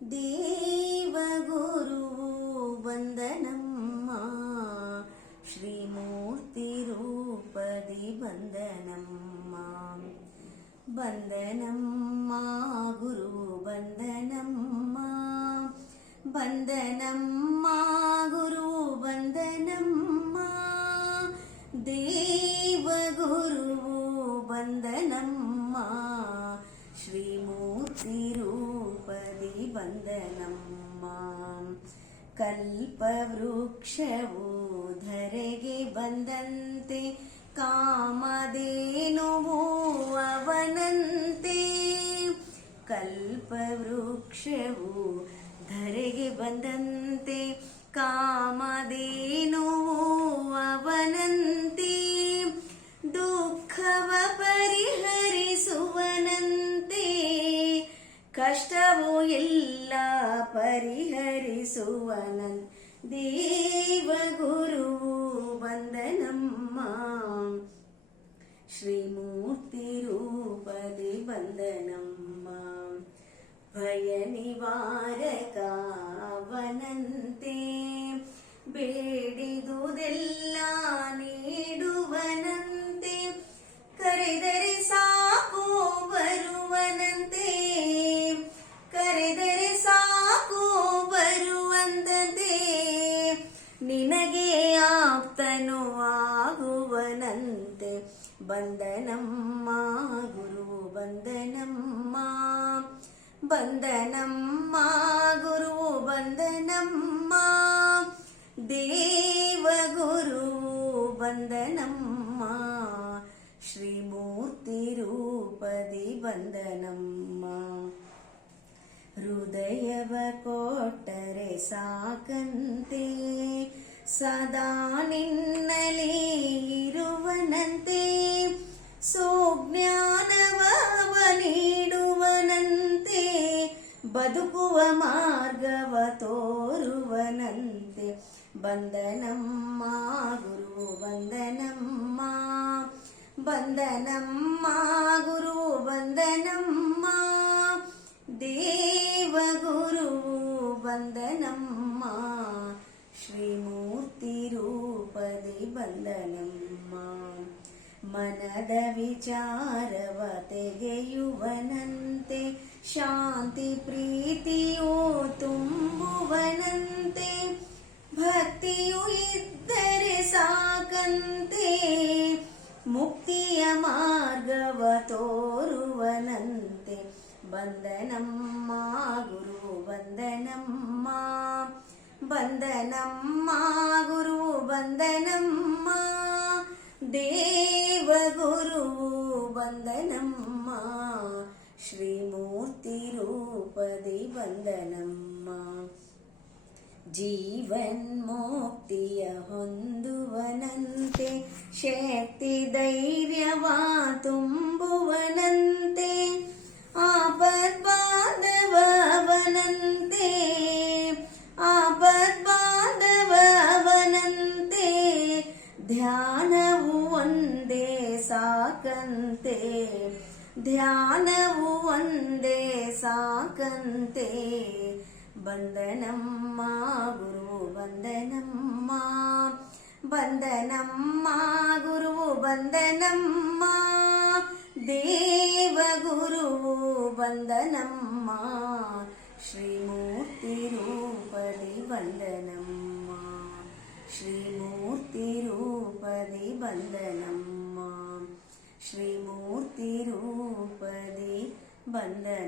ದೇವಗುರು ವಂದನಮ್ಮ ಶ್ರೀಮೂರ್ತಿ ರೂಪದಿ ವಂದನಮ್ಮ ವಂದನಮ್ಮ ಗುರು ವಂದನಮ್ಮ ವಂದನಮ್ಮ ಗುರು ವಂದನಮ್ಮ ದೇವಗುರು ವಂದನಮ್ಮ ಶ್ರೀಮೂರ್ತಿ ರೂಪದಿ ವಂದನಮ್ಮ ಕಲ್ಪವೃಕ್ಷವು ಧರೆಗೆ ಬಂದಂತೆ ಕಾಮಧೇನುವು ಅವನಂತೆ ಕಲ್ಪವೃಕ್ಷವು ಧರೆಗೆ ಬಂದಂತೆ ಕಾಮಧೇನುವು ಕಷ್ಟವು ಎಲ್ಲ ಪರಿಹರಿಸುವನನ್ ದೇವ ಗುರು ವಂದನಮ್ಮ ಶ್ರೀಮೂರ್ತಿ ರೂಪದಿ ವಂದನಮ್ಮ ಭಯ ನಿವಾರಕ ಅವನಂತೆ ಬೇಡಿದುದೆಲ್ಲ ನಿನಗೆ ಆಪ್ತನು ಆಗುವನಂತೆ. ಬಂದನಮ್ಮ ಗುರು ಬಂದನಮ್ಮ ಬಂದನಮ್ಮ ಗುರು ಬಂದನಮ್ಮ ದೇವ ಗುರು ಬಂದನಮ್ಮ ಶ್ರೀಮೂರ್ತಿ ರೂಪದಿ ಬಂದನಮ್ಮ ಹೃದಯವ ಕೊಟ್ಟರೆ ಸಾಕಂತೆ. ಸದಾ ನಿನ್ನಲಿ ಇರುವನಂತೆ. ಸೋಜ್ಞಾನವ ನೀಡುವನಂತೆ. ಬದುಕುವ ಮಾರ್ಗವ ತೋರುವನಂತೆ. ಬಂದನಮ್ಮ ಗುರು ಬಂದನಮ್ಮ ಬಂದನಮ್ಮ ಗುರು ಬಂದನಮ್ಮ ದೇ ಬಂದನಮ್ಮ ಶ್ರೀಮೂರ್ತಿ ರೂಪದಿ ವಂದನಮ್ಮ ಮನದ ವಿಚಾರವ ತೆಗೆಯುವನಂತೆ, ಶಾಂತಿ ಪ್ರೀತಿಯು ತುಂಬುವನಂತೆ, ಭಕ್ತಿಯು ಇದ್ದರೆ ಸಾಕಂತೆ, ಮುಕ್ತಿಯ ಮಾರ್ಗವ ತೋರುವನಂತೆ. ಬಂದನಮ್ಮ, ಗುರು ಬಂದನಮ್ಮ ಬಂದನಮ್ಮ, ಗುರು ಬಂದನಮ್ಮ, ದೇವ ಗುರು ಬಂದನಮ್ಮ, ಶ್ರೀಮೂರ್ತಿ ರೂಪದಿ ಬಂದನಮ್ಮ. ಜೀವನ್ಮುಕ್ತಿಯ ಹೊಂದುವನಂತೆ, ಶಕ್ತಿ, ಧೈರ್ಯವ ತುಂಬುವನಂತೆ ಧ್ಯಾನವು ಒಂದೇ ಸಾಕಂತೆ. ಧ್ಯಾನವು ಒಂದೇ ಸಾಕಂತೆ. ಬಂದನಮ್ಮ ಗುರು ಬಂದನಮ್ಮ ಬಂದನಮ್ಮ ಗುರು ಬಂದನಮ್ಮ ದೇವ ಗುರು ಬಂದನಮ್ಮ ಶ್ರೀಮೂರ್ತಿ ರೂಪದಿ ಬಂದನಮ್ಮ ಶ್ರೀಮೂರ್ತಿ ರೂಪದಿ ಬಂದನಮ್ಮ ಶ್ರೀಮೂರ್ತಿ ರೂಪದಿ ಬಂದನಮ್ಮ